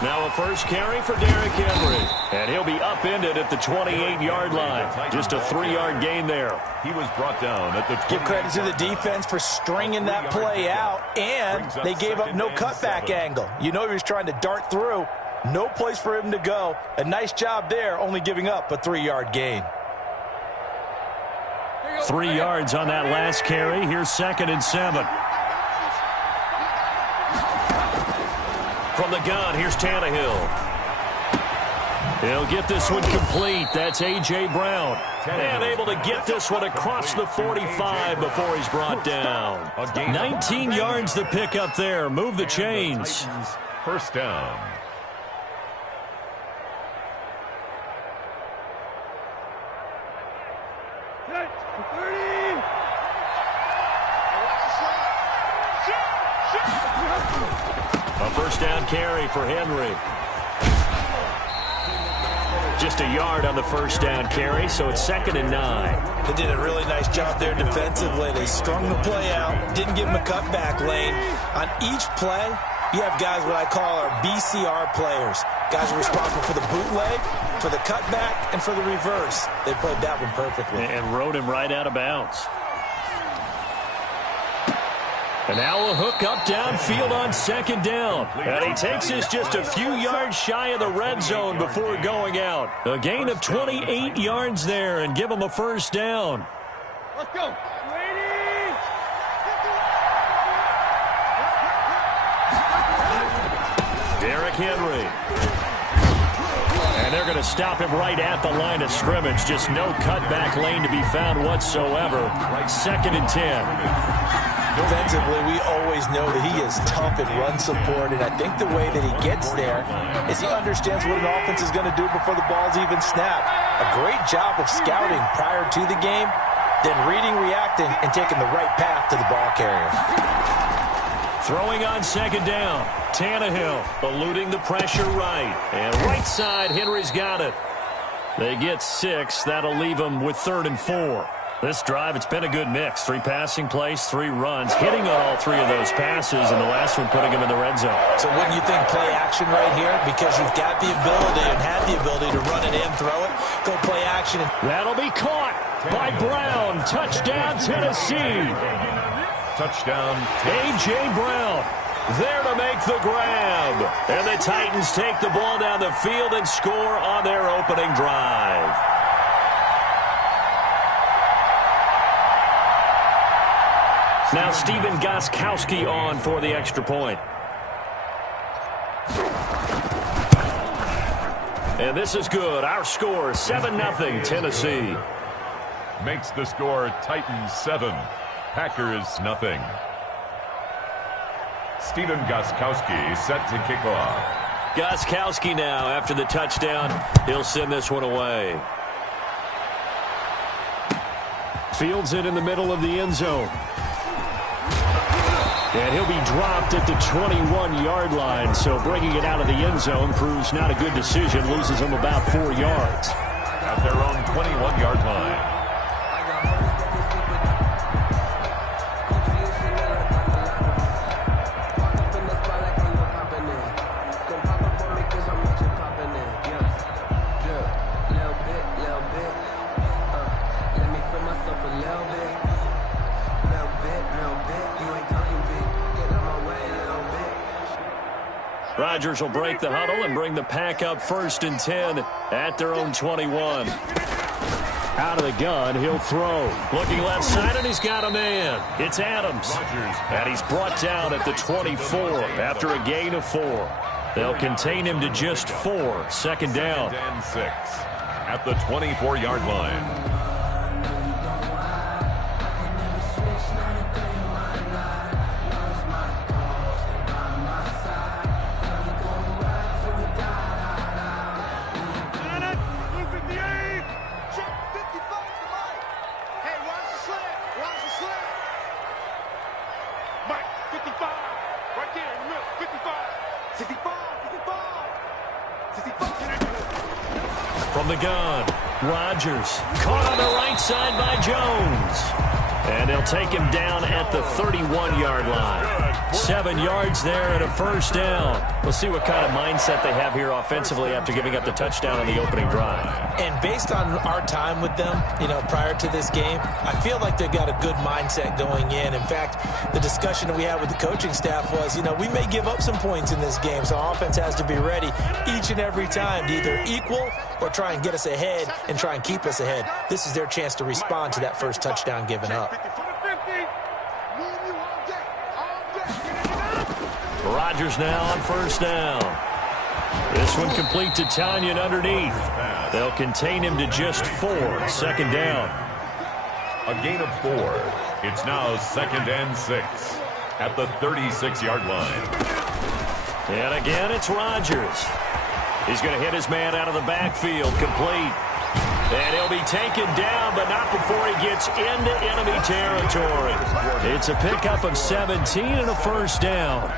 Now a first carry for Derrick Henry. And he'll be upended at the 28-yard line. Just a 3-yard gain there. He was brought down at the 28. Give credit to the defense for stringing that play out, and they gave up no cutback angle. You know he was trying to dart through. No place for him to go. A nice job there, only giving up a 3-yard gain. 3 yards on that last carry. Here's 2nd and 7. From the gun, here's Tannehill. He'll get this one complete. That's A.J. Brown. And able to get this one across the 45 before he's brought down. 19 yards to pick up there. Move the chains. First down. A first down carry for Henry. Just a yard on the first down carry, so it's 2nd and 9. They did a really nice job there defensively. They strung the play out, didn't give him a cutback lane. On each play, you have guys what I call our BCR players. Guys are responsible for the bootleg, for the cutback, and for the reverse. They played that one perfectly. And rode him right out of bounds. And now a hook up downfield on 2nd down. And he takes this just a few yards shy of the red zone before going out. A gain of 28 yards there and give him a first down. Let's go. Derrick Henry. And they're going to stop him right at the line of scrimmage. Just no cutback lane to be found whatsoever. 2nd and 10. Defensively, we always know that he is tough in run support, and I think the way that he gets there is he understands what an offense is going to do before the ball's even snapped. A great job of scouting prior to the game, then reading, reacting, and taking the right path to the ball carrier. Throwing on 2nd down. Tannehill eluding the pressure right. And right side, Henry's got it. They get 6. That'll leave them with 3rd and 4. This drive, it's been a good mix. 3 passing plays, 3 runs, hitting on all 3 of those passes, and the last one putting him in the red zone. So wouldn't you think play action right here? Because you've got the ability and have the ability to run it in, throw it, go play action. That'll be caught by Brown. Touchdown, Tennessee. Touchdown. A.J. Brown there to make the grab. And the Titans take the ball down the field and score on their opening drive. Now Stephen Gostkowski on for the extra point. And this is good. Our score, 7-0 Tennessee. Makes the score Titans 7, Packers 0. Stephen Gostkowski set to kick off. Gostkowski now after the touchdown. He'll send this one away. Fields it in the middle of the end zone. And he'll be dropped at the 21-yard line, so bringing it out of the end zone proves not a good decision. Loses him about 4 yards. At their own 21-yard line. Rodgers will break the huddle and bring the pack up 1st and 10 at their own 21. Out of the gun, he'll throw. Looking left side, and he's got a man. It's Adams. And he's brought down at the 24 after a gain of 4. They'll contain him to just 4. 2nd down. 6 at the 24-yard line. From the gun, Rodgers caught on the right side by Jones. And they'll take him down at the 31-yard line. 7 yards there and a first down. We'll see what kind of mindset they have here offensively after giving up the touchdown on the opening drive. And based on our time with them, prior to this game, I feel like they've got a good mindset going in. In fact, the discussion that we had with the coaching staff was, we may give up some points in this game, so our offense has to be ready each and every time to either equal or try and get us ahead and try and keep us ahead. This is their chance to respond to that first touchdown given up. Rodgers now on first down. This one complete to Tanyan underneath. They'll contain him to just 4. Second down. A gain of 4. It's now 2nd and 6 at the 36-yard line. And again, it's Rodgers. He's going to hit his man out of the backfield, complete. And he'll be taken down, but not before he gets into enemy territory. It's a pickup of 17 and a first down.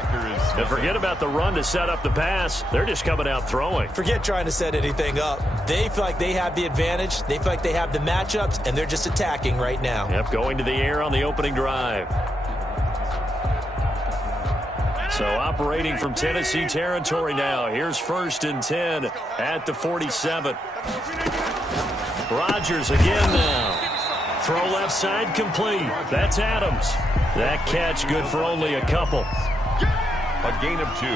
And forget about the run to set up the pass. They're just coming out throwing. Forget trying to set anything up. They feel like they have the advantage. They feel like they have the matchups, and they're just attacking right now. Yep, going to the air on the opening drive. So operating from Tennessee territory now. Here's 1st and 10 at the 47. Rodgers again now. Throw left side complete. That's Adams. That catch good for only a couple. A gain of 2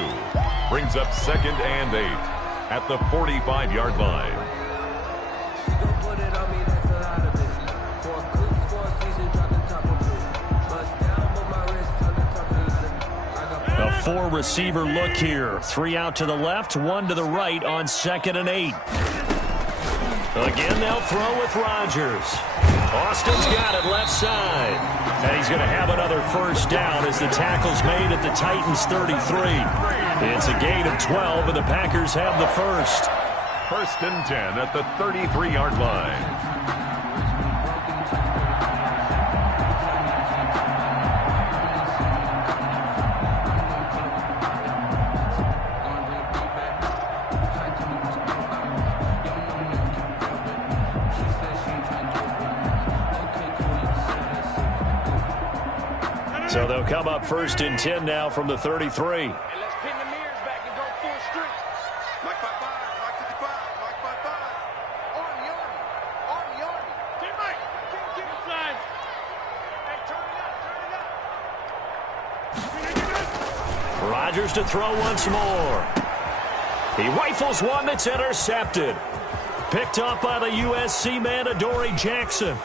brings up 2nd and 8 at the 45-yard line. A 4-receiver look here. 3 out to the left, 1 to the right on 2nd and 8. Again, they'll throw with Rodgers. Austin's got it left side. And he's going to have another first down as the tackle's made at the Titans' 33. It's a gain of 12, and the Packers have the first. 1st and 10 at the 33-yard line. So they'll come up 1st and 10 now from the 33. And let's pin the mirrors back and go full streak. Mike 55, Mike 55, Mike 55. Army, Army, Army, Army. Team Mike, keep inside. Hey, turn it up. Rodgers to throw once more. He rifles one that's intercepted. Picked up by the USC man, Adoree Jackson.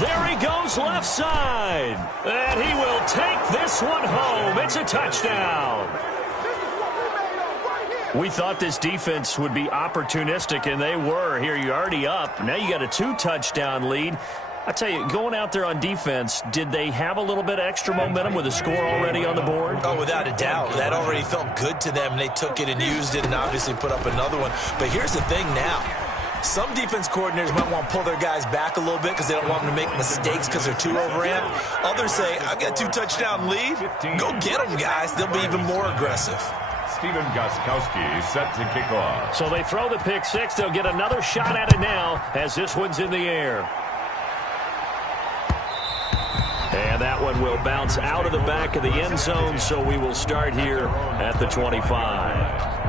There he goes left side. And he will take this one home. It's a touchdown. We thought this defense would be opportunistic, and they were. Here, you're already up. Now you got a 2-touchdown lead. I tell you, going out there on defense, did they have a little bit of extra momentum with a score already on the board? Oh, without a doubt. That already felt good to them. They took it and used it and obviously put up another one. But here's the thing now. Some defense coordinators might want to pull their guys back a little bit because they don't want them to make mistakes because they're too overamped. Others say, I've got a 2-touchdown lead. Go get them, guys. They'll be even more aggressive. Steven Gostkowski set to kick off. So they throw the pick six. They'll get another shot at it now as this one's in the air. And that one will bounce out of the back of the end zone, so we will start here at the 25.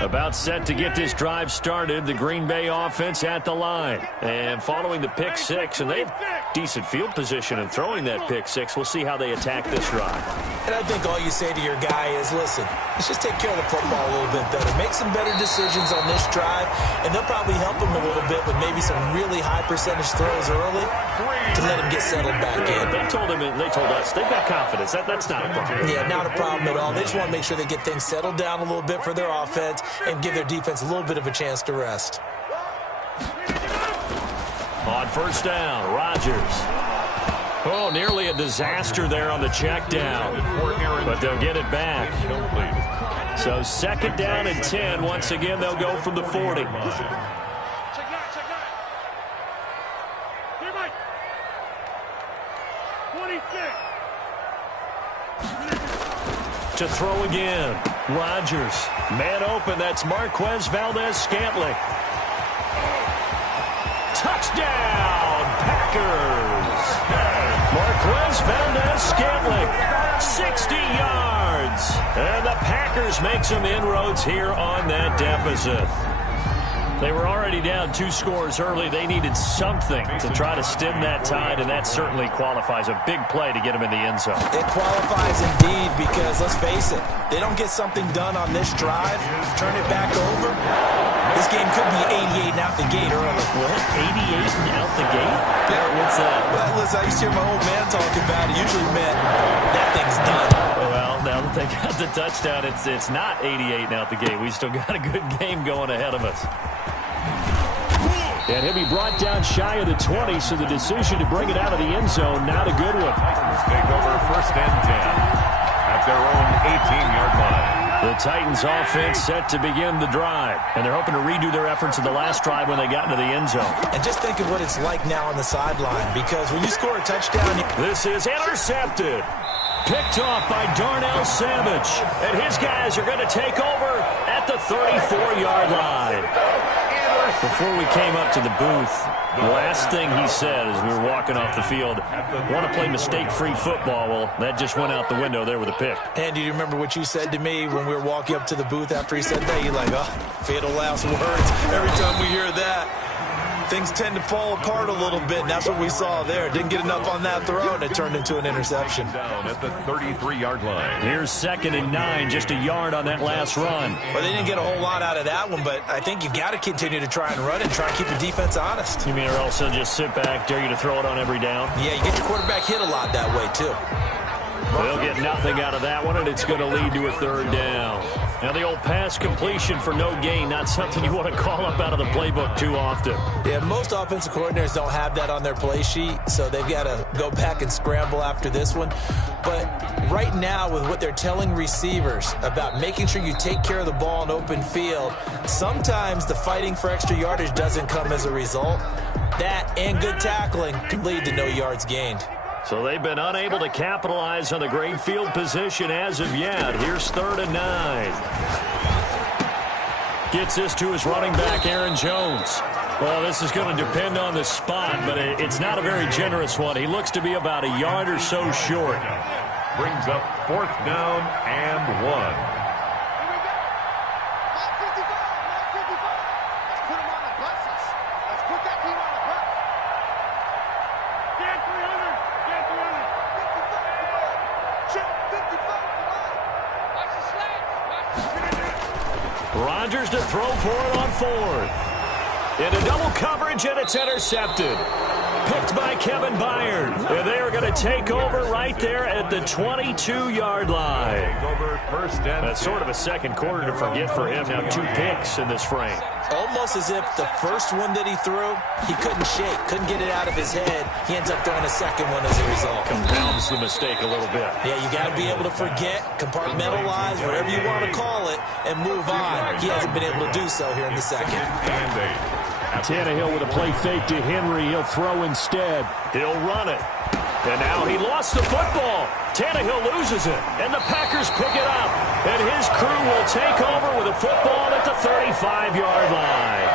About set to get this drive started, the Green Bay offense at the line. And following the pick six, and they have decent field position in throwing that pick six. We'll see how they attack this drive. And I think all you say to your guy is, listen, let's just take care of the football a little bit better. Make some better decisions on this drive, and they'll probably help him a little bit with maybe some really high percentage throws early to let him get settled back in. They told him, and they told us, they've got confidence. That's not a problem. Yeah, not a problem at all. They just want to make sure they get things settled down a little bit for their offense and give their defense a little bit of a chance to rest. On first down, Rodgers. Oh, nearly a disaster there on the check down, but they'll get it back. So second down and 10. Once again, they'll go from the 40. To throw again. Rodgers. Man open, that's Marquez Valdez-Scantling. Touchdown, Packers! Marquez Valdez-Scantling, 60 yards. And the Packers make some inroads here on that deficit. They were already down 2 scores early. They needed something to try to stem that tide, and that certainly qualifies. A big play to get them in the end zone. It qualifies indeed because, let's face it, they don't get something done on this drive, turn it back over. This game could be 88 and out the gate early. What? 88 and out the gate? Yeah. What's that? Well, listen, I used to hear my old man talking about it. Usually meant that thing's done. Well, now that they got the touchdown, it's not 88 and out the gate. We still got a good game going ahead of us. And he'll be brought down shy of the 20, so the decision to bring it out of the end zone, not a good one. Titans take over 1st and 10 at their own 18-yard line. The Titans offense set to begin the drive, and they're hoping to redo their efforts in the last drive when they got into the end zone. And just think of what it's like now on the sideline, because when you score a touchdown... This is intercepted. Picked off by Darnell Savage. And his guys are going to take over at the 34-yard line. Before we came up to the booth, the last thing he said as we were walking off the field, want to play mistake-free football. Well, that just went out the window there with a pick. And do you remember what you said to me when we were walking up to the booth after he said that? You're like, oh, fatal last words. Every time we hear that, things tend to fall apart a little bit, and that's what we saw there. Didn't get enough on that throw, and it turned into an interception. Down at the 33-yard line. Here's 2nd and 9, just a yard on that last run. Well, they didn't get a whole lot out of that one, but I think you got to continue to try and run and try and keep the defense honest. You mean or else they'll just sit back, dare you to throw it on every down? Yeah, you get your quarterback hit a lot that way, too. They'll get nothing out of that one, and it's going to lead to a 3rd down. Now, the old pass completion for no gain, not something you want to call up out of the playbook too often. Yeah, most offensive coordinators don't have that on their play sheet, so they've got to go back and scramble after this one. But right now, with what they're telling receivers about making sure you take care of the ball in open field, sometimes the fighting for extra yardage doesn't come as a result. That and good tackling can lead to no yards gained. So they've been unable to capitalize on the great field position as of yet. Here's 3rd and 9. Gets this to his running back, Aaron Jones. Well, this is going to depend on the spot, but it's not a very generous one. He looks to be about a yard or so short. Brings up 4th down and 1. Rodgers to throw for it on 4th. Into double coverage, and it's intercepted. Picked by Kevin Byard. And they are going to take over right there at the 22-yard line. That's sort of a second quarter to forget for him. Now 2 picks in this frame. Almost as if the first one that he threw, he couldn't shake, couldn't get it out of his head. He ends up throwing a second one as a result. Compounds the mistake a little bit. Yeah, you got to be able to forget, compartmentalize, whatever you want to call it, and move on. He hasn't been able to do so here in the second. Tannehill with a play fake to Henry. He'll throw instead. He'll run it. And now he lost the football. Tannehill loses it, and the Packers pick it up. And his crew will take over with a football at the 35-yard line.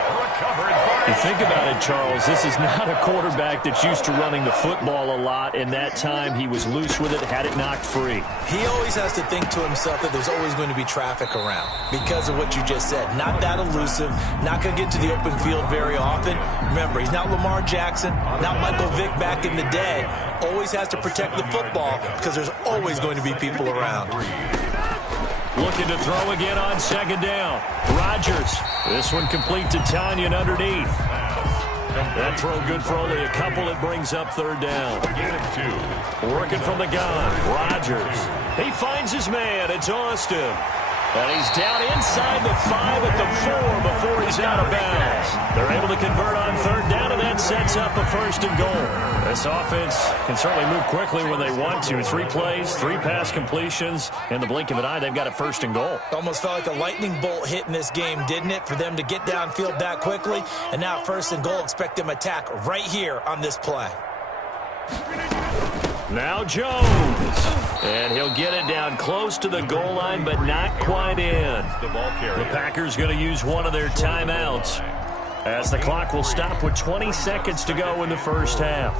You think about it, Charles, this is not a quarterback that's used to running the football a lot, and that time he was loose with it, had it knocked free. He always has to think to himself that there's always going to be traffic around because of what you just said. Not that elusive, not going to get to the open field very often. Remember, he's not Lamar Jackson, not Michael Vick back in the day. Always has to protect the football because there's always going to be people around. Looking to throw again on 2nd down. Rodgers. This one complete to Tanyan underneath. That throw good for only a couple. It brings up 3rd down. Working from the gun. Rodgers. He finds his man. It's Austin. And he's down inside the 5 at the 4 before he's out of bounds. They're able to convert on 3rd down, and that sets up a 1st and goal. This offense can certainly move quickly when they want to. 3 plays, 3 pass completions. In the blink of an eye, they've got a 1st and goal. Almost felt like a lightning bolt hit in this game, didn't it? For them to get downfield that quickly. And now 1st and goal, expect them to attack right here on this play. Now Jones. And he'll get it down close to the goal line, but not quite in. The Packers going to use one of their timeouts, as the clock will stop with 20 seconds to go in the first half.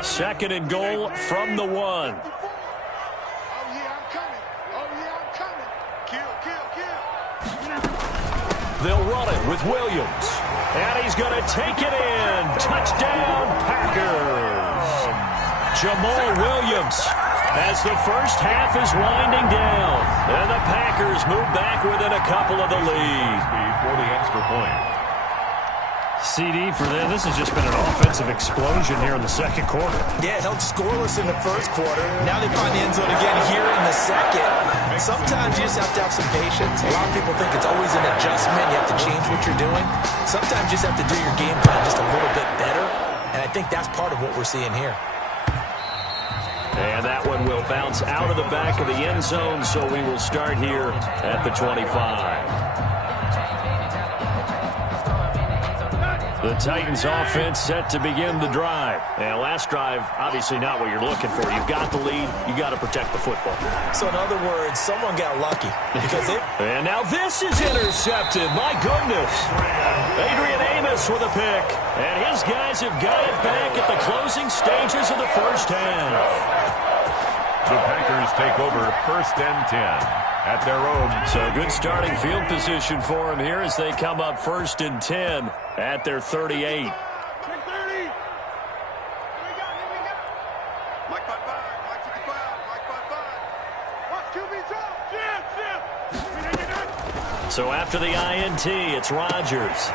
Second and goal from the 1. Oh, yeah, I'm coming. Oh, yeah, I'm coming. Kill, kill, kill. They'll run it with Williams. And he's going to take it in. Touchdown, Packers. Jamal Williams, as the first half is winding down. And the Packers move back within a couple of the lead. For the extra point. CD for them. This has just been an offensive explosion here in the second quarter. Yeah, held scoreless in the first quarter. Now they find the end zone again here in the second. Sometimes you just have to have some patience. A lot of people think it's always an adjustment. You have to change what you're doing. Sometimes you just have to do your game plan just a little bit better. And I think that's part of what we're seeing here. And that one will bounce out of the back of the end zone, so we will start here at the 25. The Titans offense set to begin the drive. And last drive, obviously not what you're looking for. You've got the lead. You got to protect the football. So in other words, someone got lucky. And now this is intercepted. My goodness. Adrian Amos with a pick. And his guys have got it back at the closing stages of the first half. The Packers take over 1st and 10. At their own. So good starting field position for them here as they come up 1st and 10 at their 38. Mike 30. Here we go. Mike 55. Mike 55. Mike 55. What? QB's up. Jim. So after the INT, it's Rodgers.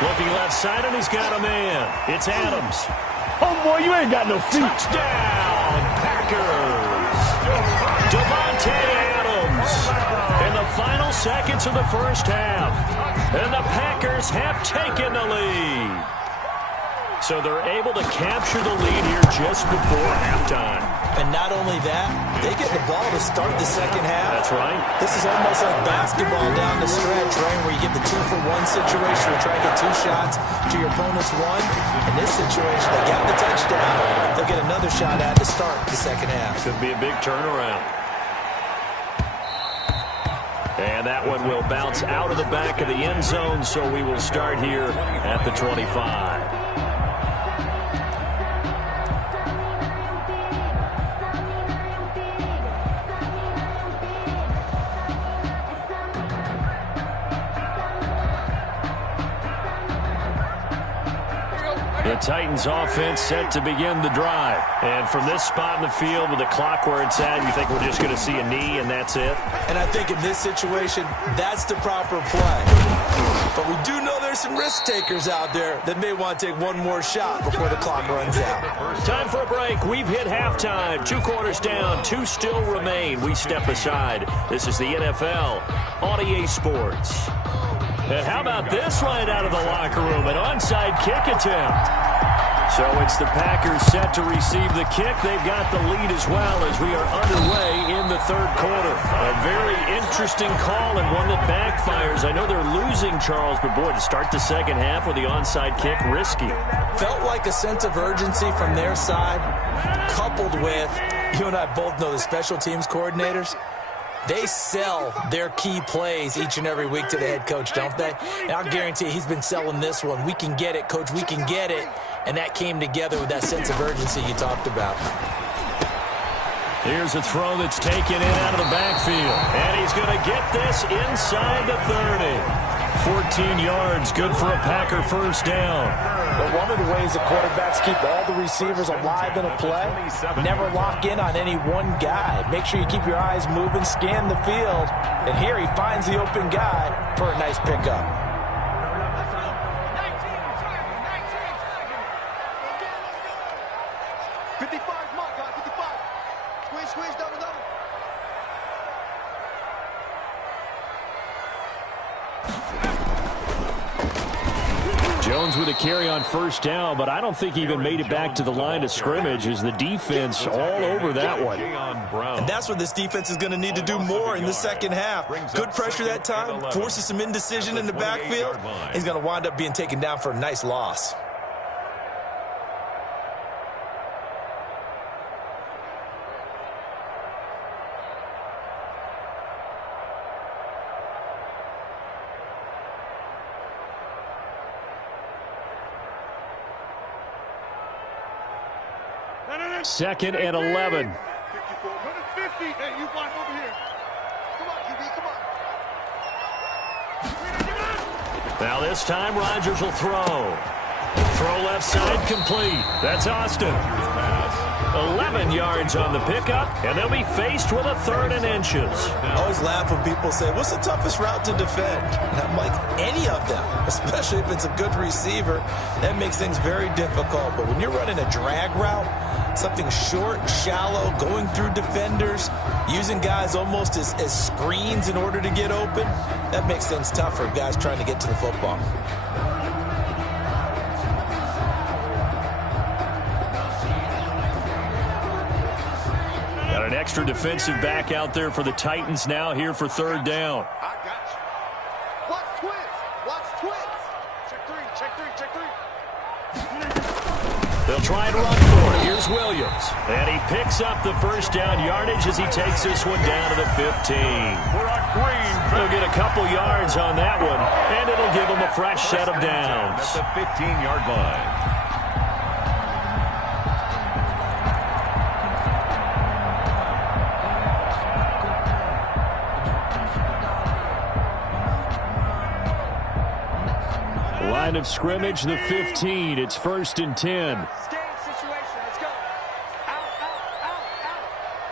Looking left side, and he's got a man. It's Adams. Oh, boy, you ain't got no feet. Touchdown, Packers. Devontae Adams in the final seconds of the first half. And the Packers have taken the lead. So they're able to capture the lead here just before halftime. And not only that, they get the ball to start the second half. That's right. This is almost like basketball down the stretch, right, where you get the 2-for-1 situation where you try to get 2 shots to your opponent's 1. In this situation, they got the touchdown. They'll get another shot at to start the second half. Could be a big turnaround. And that one will bounce out of the back of the end zone, so we will start here at the 25. The Titans offense set to begin the drive. And from this spot in the field with the clock where it's at, you think we're just going to see a knee and that's it? And I think in this situation, that's the proper play. But we do know there's some risk takers out there that may want to take one more shot before the clock runs out. Time for a break. We've hit halftime. 2 quarters down. 2 still remain. We step aside. This is the NFL on EA Sports. And how about this right out of the locker room? An onside kick attempt. So it's the Packers set to receive the kick. They've got the lead as well as we are underway in the third quarter. A very interesting call and one that backfires. I know they're losing, Charles, but boy, to start the second half with the onside kick, risky. Felt like a sense of urgency from their side, coupled with, you and I both know the special teams coordinators. They sell their key plays each and every week to the head coach, don't they? And I'll guarantee you he's been selling this one. We can get it, coach, we can get it. And that came together with that sense of urgency you talked about. Here's a throw that's taken in out of the backfield. And he's going to get this inside the 30. 14 yards, good for a Packer first down. But one of the ways the quarterbacks keep all the receivers alive in a play, never lock in on any one guy. Make sure you keep your eyes moving, scan the field. And here he finds the open guy for a nice pickup. Jones with a carry on first down, but I don't think he even made it back to the line of scrimmage as the defense all over that one. And that's what this defense is going to need to do more in the second half. Good pressure that time, forces some indecision in the backfield. He's going to wind up being taken down for a nice loss. Second and 11. 150. Hey, you block over here. Come on, QB, come on. Now this time, Rodgers will throw. Throw left side complete. That's Austin. 11 yards on the pickup, and they'll be faced with a 3rd and inches. I always laugh when people say, what's the toughest route to defend? And I'm like, any of them, especially if it's a good receiver. That makes things very difficult. But when you're running a drag route, something short, shallow, going through defenders, using guys almost as screens in order to get open, that makes things tough for guys trying to get to the football. Got an extra defensive back out there for the Titans now here for 3rd down. I got you. Watch twins. Watch twins. Check three. They'll try and run for it. Here's Williams. And he picks up the first down yardage as he takes this one down to the 15. He'll get a couple yards on that one, and it'll give him a fresh set of downs. At the 15-yard line. Line of scrimmage, the 15. It's 1st and 10. Game situation. Let's go. Out.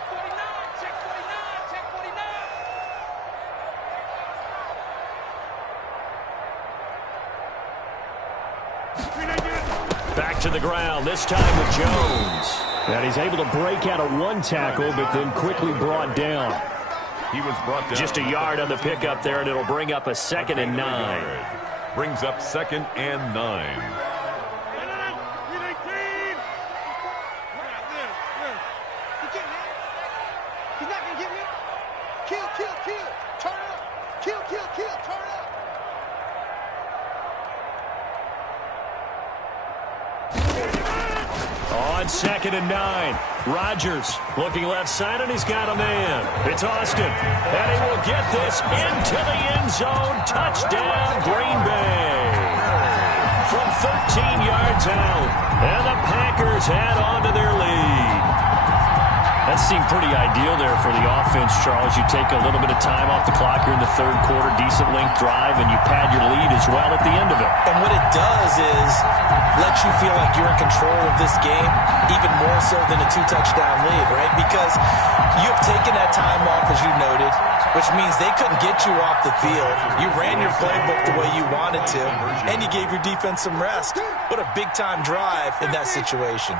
49. Check 49. Back to the ground, this time with Jones. And he's able to break out of one tackle, but then quickly brought down. He was brought down. Just a yard on the pickup there, and it'll bring up a 2nd and 9. Brings up 2nd and 9. He's not going to get me. Kill. Turn up. Kill. Turn up. On 2nd and 9. Rodgers looking left side, and he's got a man. It's Austin, and he will get this into the end zone. Touchdown, Green Bay. From 13 yards out, and the Packers add on to their lead. That seemed pretty ideal there for the offense, Charles. You take a little bit of time off the clock here in the 3rd quarter, decent length drive, and you pad your lead as well at the end of it. And what it does is let you feel like you're in control of this game, even more so than a 2-touchdown lead, right? Because you have taken that time off, as you noted, which means they couldn't get you off the field. You ran your playbook the way you wanted to, and you gave your defense some rest. What a big-time drive in that situation.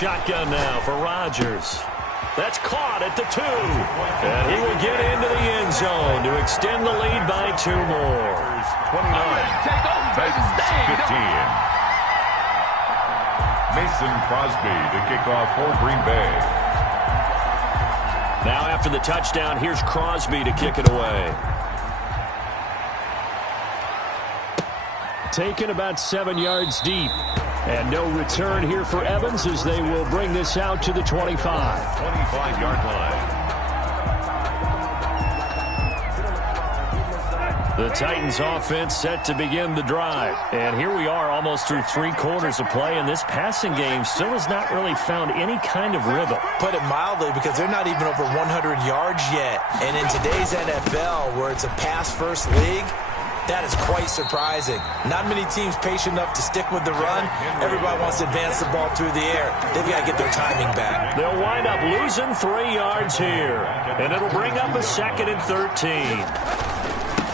Shotgun now for Rodgers. That's caught at the 2. And he will get into the end zone to extend the lead by 2 more. 29. Titans 15. Mason Crosby to kick off for Green Bay. Now after the touchdown, here's Crosby to kick it away. Taken about 7 yards deep. And no return here for Evans as they will bring this out to the 25. 25-yard line. The Titans offense set to begin the drive. And here we are almost through 3 quarters of play, and this passing game still has not really found any kind of rhythm. Put it mildly, because they're not even over 100 yards yet. And in today's NFL, where it's a pass-first league, that is quite surprising. Not many teams patient enough to stick with the run. Everybody wants to advance the ball through the air. They've got to get their timing back. They'll wind up losing 3 yards here. And it'll bring up a 2nd and 13.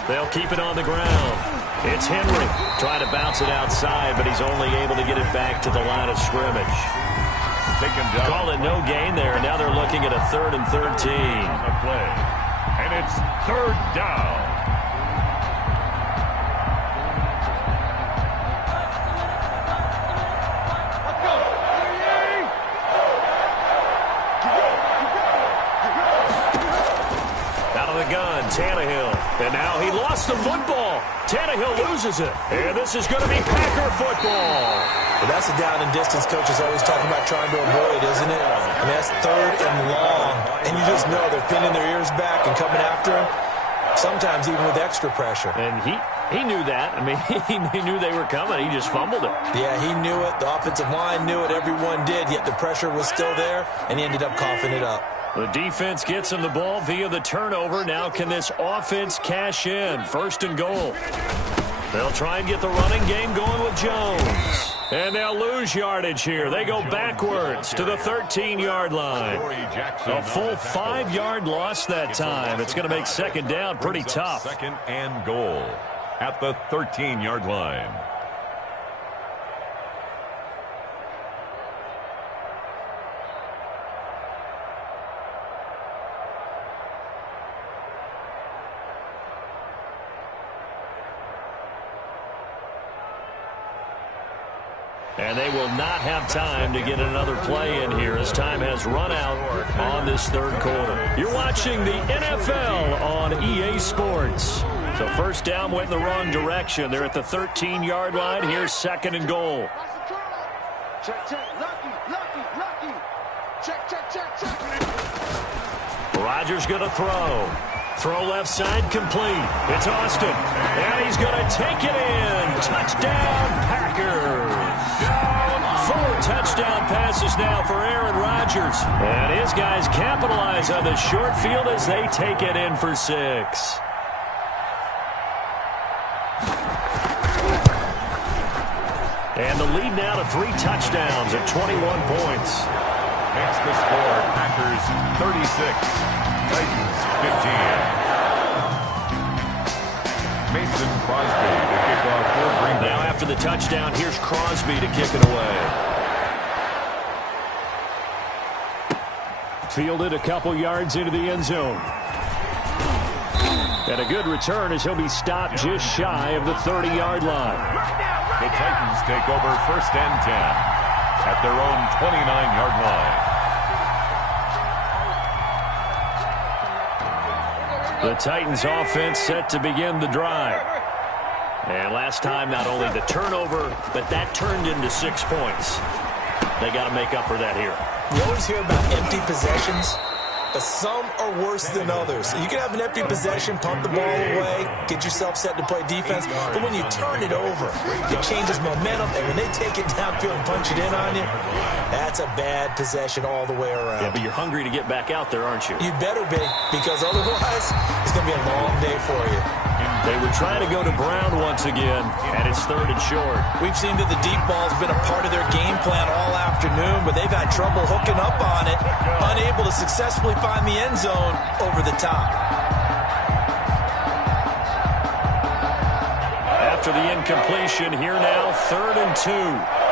They'll keep it on the ground. It's Henry trying to bounce it outside, but he's only able to get it back to the line of scrimmage. taken down. Call it no gain there, and now they're looking at a 3rd and 13. On the play. And it's 3rd down. Gun, Tannehill, and now he lost the football. Tannehill loses it, and this is going to be Packer football. Well, that's the down and distance coach is always talking about trying to avoid, isn't it? I mean, that's 3rd and long, and you just know they're pinning their ears back and coming after him, sometimes even with extra pressure. And he knew that. I mean, he knew they were coming. He just fumbled it. Yeah, he knew it. The offensive line knew it. Everyone did, yet the pressure was still there, and he ended up coughing it up. The defense gets him the ball via the turnover. Now can this offense cash in? 1st and goal. They'll try and get the running game going with Jones. And they'll lose yardage here. They go backwards to the 13-yard line. A full 5-yard loss that time. It's going to make 2nd down pretty tough. 2nd and goal at the 13-yard line. And they will not have time to get another play in here as time has run out on this 3rd quarter. You're watching the NFL on EA Sports. So 1st down went in the wrong direction. They're at the 13-yard line. Here's 2nd and goal. Check, check, lucky. Check. Rodgers going to throw. Throw left side complete. It's Austin. And he's going to take it in. Touchdown, Packers. 4 touchdown passes now for Aaron Rodgers. And his guys capitalize on the short field as they take it in for 6. And the lead now to 3 touchdowns at 21 points. Makes the score Packers 36, Titans 15. Mason Crosby to kick off for Green Bay. Now after the touchdown, here's Crosby to kick it away. Fielded a couple yards into the end zone. And a good return as he'll be stopped just shy of the 30-yard line. The Titans take over 1st and 10 at their own 29-yard line. The Titans offense set to begin the drive. And last time, not only the turnover, but that turned into 6 points. They got to make up for that here. You always hear about empty possessions, but some are worse than others. You can have an empty possession, pump the ball away, get yourself set to play defense, but when you turn it over, it changes momentum, and when they take it downfield and punch it in on you, that's a bad possession all the way around. Yeah, but you're hungry to get back out there, aren't you? You better be, because otherwise, it's going to be a long day for you. They were trying to go to Brown once again, and it's 3rd and short. We've seen that the deep ball's been a part of their game plan all afternoon, but they've had trouble hooking up on it, unable to successfully find the end zone over the top. After the incompletion, here now, 3rd and 2.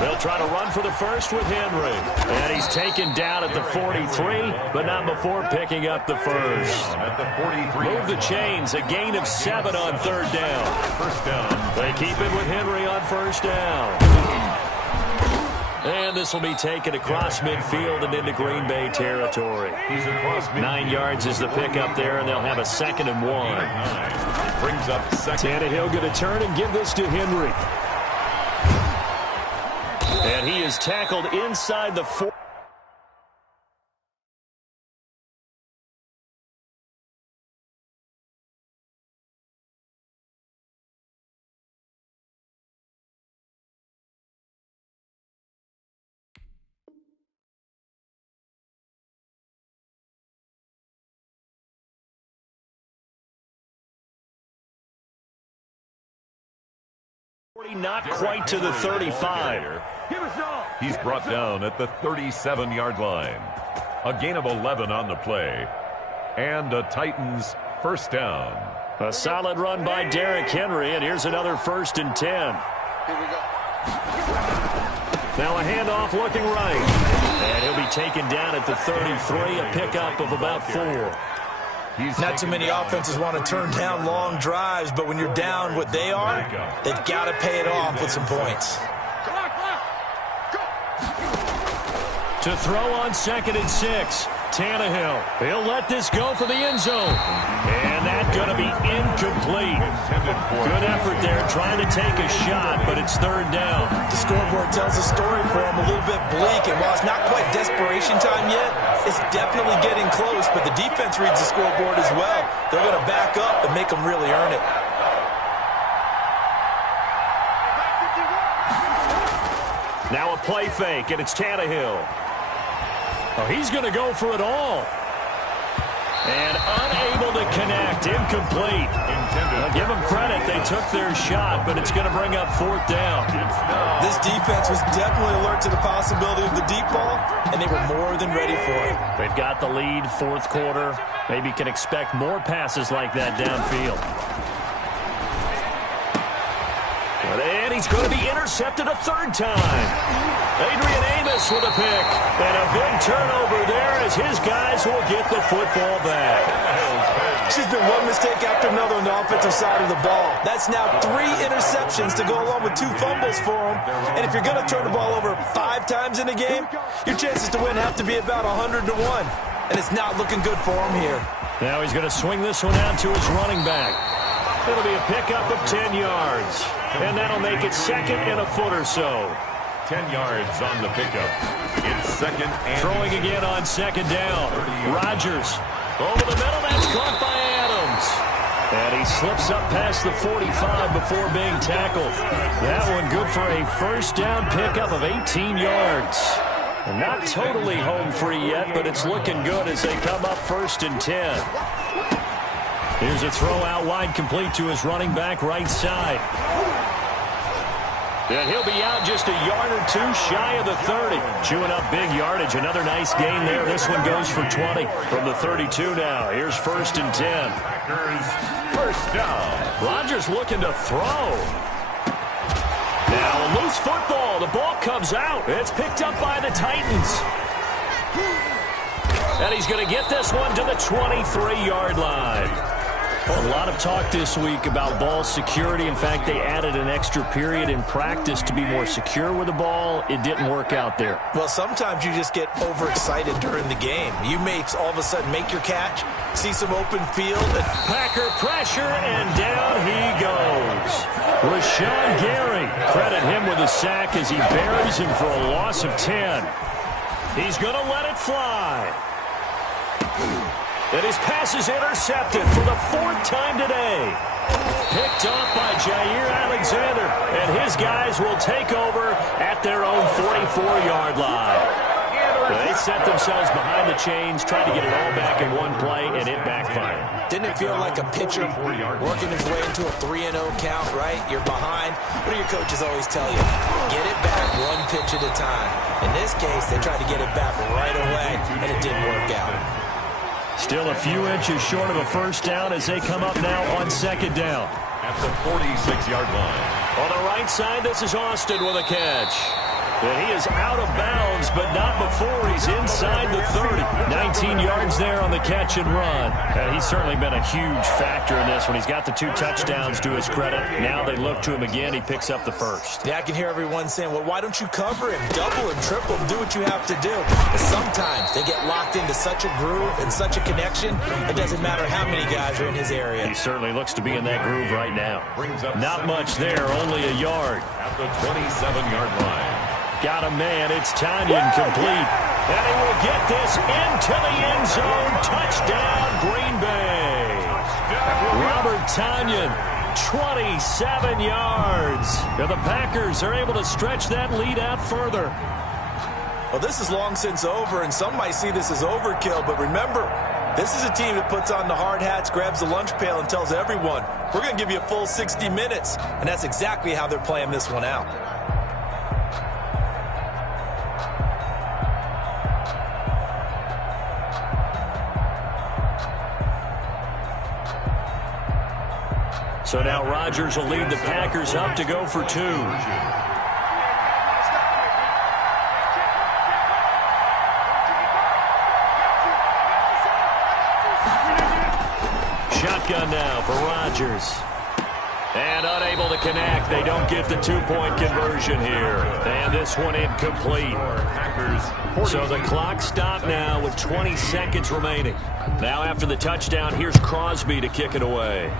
They'll try to run for the first with Henry. And he's taken down at the 43, but not before picking up the first. At the 43. Move the chains, a gain of 7 on 3rd down. 1st down. They keep it with Henry on 1st down. And this will be taken across midfield and into Green Bay territory. 9 yards is the pickup there, and they'll have a 2nd and 1. Brings up 2nd. Tannehill going to turn and give this to Henry. And he is tackled inside the 4. Not quite to the 35. He's brought down at the 37-yard line. A gain of 11 on the play. And a Titans 1st down. A solid run by Derrick Henry, and here's another 1st and 10. Here we go. Now a handoff looking right. And he'll be taken down at the 33, a pickup of about 4. Not too many offenses want to turn down long drives, but when you're down what they are, they've got to pay it off with some points. To throw on 2nd and 6. Tannehill. He'll let this go for the end zone. And that's going to be incomplete. Good effort there trying to take a shot, but it's 3rd down. The scoreboard tells a story for him, a little bit bleak, and while it's not quite desperation time yet, it's definitely getting close, but the defense reads the scoreboard as well. They're going to back up and make them really earn it. Now a play fake, and it's Tannehill. Oh, he's going to go for it all. And unable to connect. Incomplete. I'll give them credit. They took their shot, but it's going to bring up 4th down. This defense was definitely alert to the possibility of the deep ball, and they were more than ready for it. They've got the lead, 4th quarter. Maybe can expect more passes like that downfield. And he's going to be intercepted a 3rd time. Adrian Amos with a pick. And a big turnover there as his guys will get the football back. She's been one mistake after another on the offensive side of the ball. That's now 3 interceptions to go along with 2 fumbles for him. And if you're going to turn the ball over 5 times in a game, your chances to win have to be about 100 to 1. And it's not looking good for him here. Now he's going to swing this one out to his running back. It'll be a pickup of 10 yards. And that'll make it 2nd and a foot or so. 10 yards on the pickup. It's 2nd and... Throwing again on 2nd down. Rodgers over the middle. That's caught by Adams. And he slips up past the 45 before being tackled. That one good for a 1st down pickup of 18 yards. And not totally home free yet, but it's looking good as they come up 1st and 10. Here's a throw out wide, complete to his running back right side. And he'll be out just a yard or 2 shy of the 30. Chewing up big yardage. Another nice gain there. This one goes for 20 from the 32 now. Here's 1st and 10. First down. Rodgers looking to throw. Now a loose football. The ball comes out. It's picked up by the Titans. And he's going to get this one to the 23-yard line. A lot of talk this week about ball security. In fact, they added an extra period in practice to be more secure with the ball. It didn't work out there. Well, sometimes you just get overexcited during the game. You may all of a sudden make your catch, see some open field. And Packer pressure, and down he goes. Rashawn Gary, credit him with a sack as he buries him for a loss of 10. He's going to let it fly. And his pass is intercepted for the 4th time today. Picked off by Jair Alexander, and his guys will take over at their own 44-yard line. They set themselves behind the chains, tried to get it all back in one play, and it backfired. Didn't it feel like a pitcher working his way into a 3-0 count, right? You're behind. What do your coaches always tell you? Get it back 1 pitch at a time. In this case, they tried to get it back right away, and it didn't work out. Still a few inches short of a 1st down as they come up now on 2nd down. At the 46-yard line. On the right side, this is Austin with a catch. And he is out of bounds, but not before he's inside the 30. 19 yards there on the catch and run. And he's certainly been a huge factor in this one. He's got the 2 touchdowns to his credit. Now they look to him again. He picks up the 1st. Yeah, I can hear everyone saying, well, why don't you cover him? Double and triple him. Do what you have to do. But sometimes they get locked into such a groove and such a connection, it doesn't matter how many guys are in his area. He certainly looks to be in that groove right now. Not much there, only a yard. At the 27-yard line. Got a man. It's Tanyan complete. And he will get this into the end zone. Touchdown, Green Bay. Robert Tanyan, 27 yards. And the Packers are able to stretch that lead out further. Well, this is long since over, and some might see this as overkill. But remember, this is a team that puts on the hard hats, grabs the lunch pail, and tells everyone, we're going to give you a full 60 minutes. And that's exactly how they're playing this one out. So now Rodgers will lead the Packers up to go for 2. shotgun now for Rodgers. And unable to connect. They don't get the two-point conversion here. And this one incomplete. So the clock stopped now with 20 seconds remaining. Now after the touchdown, here's Crosby to kick it away.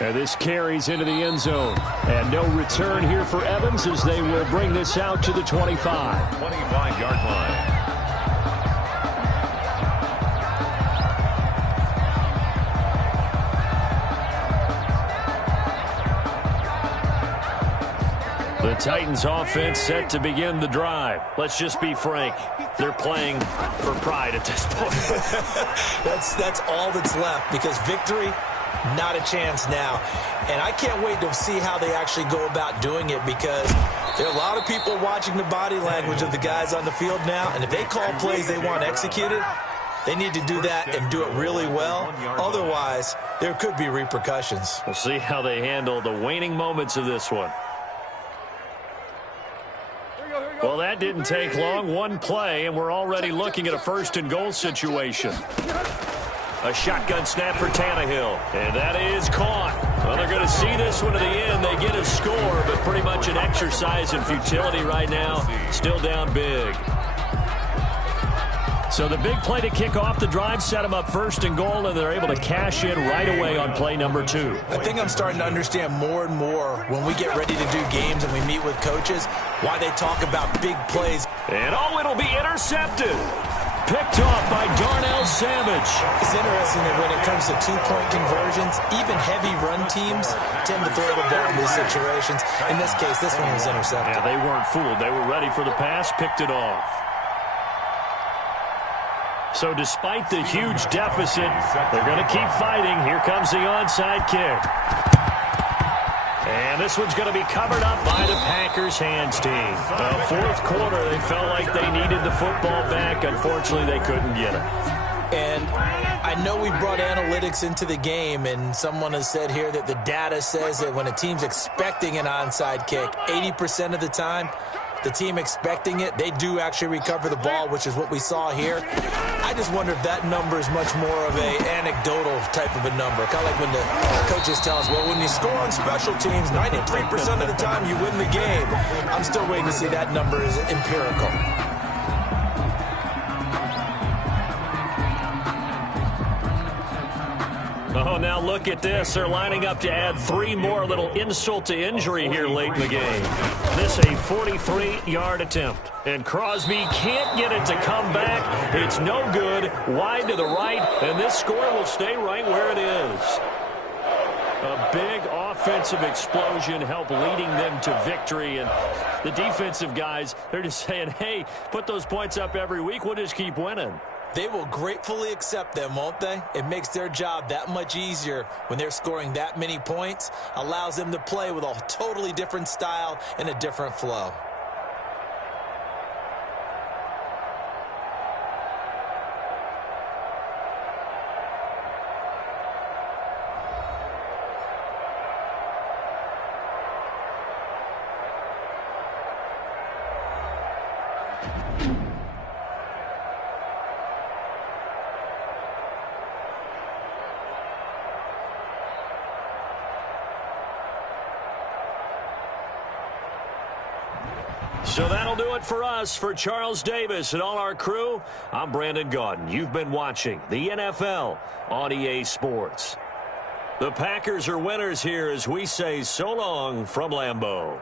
And this carries into the end zone. And no return here for Evans as they will bring this out to the 25. 25-yard line. The Titans offense set to begin the drive. Let's just be frank. They're playing for pride at this point. That's all that's left because victory, not a chance now. And I can't wait to see how they actually go about doing it because there are a lot of people watching the body language of the guys on the field now. And if they call plays they want executed, they need to do that and do it really well. Otherwise, there could be repercussions. We'll see how they handle the waning moments of this one. Well, that didn't take long. One play, and we're already looking at a first-and-goal situation. A shotgun snap for Tannehill, and that is caught. Well, they're going to see this one to the end. They get a score, but pretty much an exercise in futility right now. Still down big. So the big play to kick off the drive set them up first and goal, and they're able to cash in right away on play number 2. I think I'm starting to understand more and more when we get ready to do games and we meet with coaches why they talk about big plays. And it'll be intercepted. Picked off by Darnell Savage. It's interesting that when it comes to two-point conversions, even heavy run teams tend to throw the ball in these situations. In this case, this one was intercepted. Yeah, they weren't fooled. They were ready for the pass, picked it off. So despite the huge deficit, they're going to keep fighting. Here comes the onside kick. And this one's going to be covered up by the Packers hands team. Fourth quarter, they felt like they needed the football back. Unfortunately, they couldn't get it. And I know we brought analytics into the game, and someone has said here that the data says that when a team's expecting an onside kick, 80% of the time, the team expecting it, they do actually recover the ball, which is what we saw here. I just wonder if that number is much more of a anecdotal type of a number. Kind of like when the coaches tell us, well, when you score on special teams, 93% of the time you win the game. I'm still waiting to see that number is empirical. Oh, now look at this. They're lining up to add 3 more, little insult to injury here late in the game. This a 43-yard attempt. And Crosby can't get it to come back. It's no good. Wide to the right. And this score will stay right where it is. A big offensive explosion helped leading them to victory. And the defensive guys, they're just saying, hey, put those points up every week. We'll just keep winning. They will gratefully accept them, won't they? It makes their job that much easier when they're scoring that many points. Allows them to play with a totally different style and a different flow. So that'll do it for us. For Charles Davis and all our crew, I'm Brandon Gaudin. You've been watching the NFL on EA Sports. The Packers are winners here as we say so long from Lambeau.